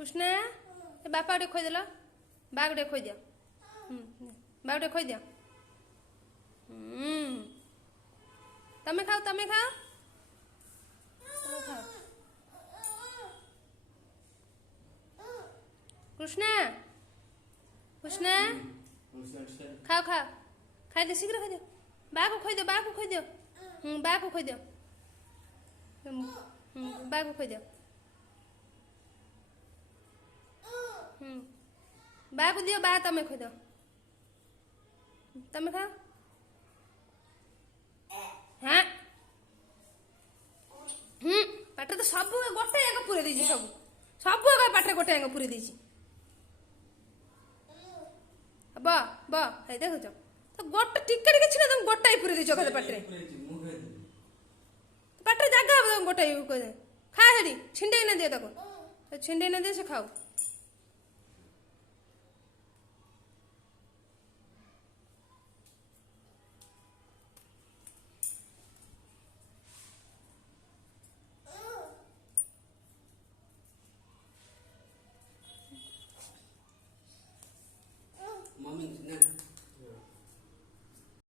कृष्णा बापा गोटे खोदेल बा गोटे खोद बा गोटे खोद तमें खाओ तमें खाओ खाओ कृष्णा कृष्णा खाओ खाओ खाई दे शीघ्र खाई दो बा को खोई दो बा को खोई दो बा को खोई दो बा को खोई दो बा को दियो बा तमें खोई दो तमें खाओ हाँ पाटे तो सब गोटे आग पूरे देछि सब सब आग पाटे गोटे आग पूरे देछि बा बा हे देखो तो गोटे टिके टिके छिना तुम गोटाई पूरे देछो खाली पाटे पाटे जगह गोटाई खा हेडी छिंडे न दे ताको छिंडे न दे से खाओ।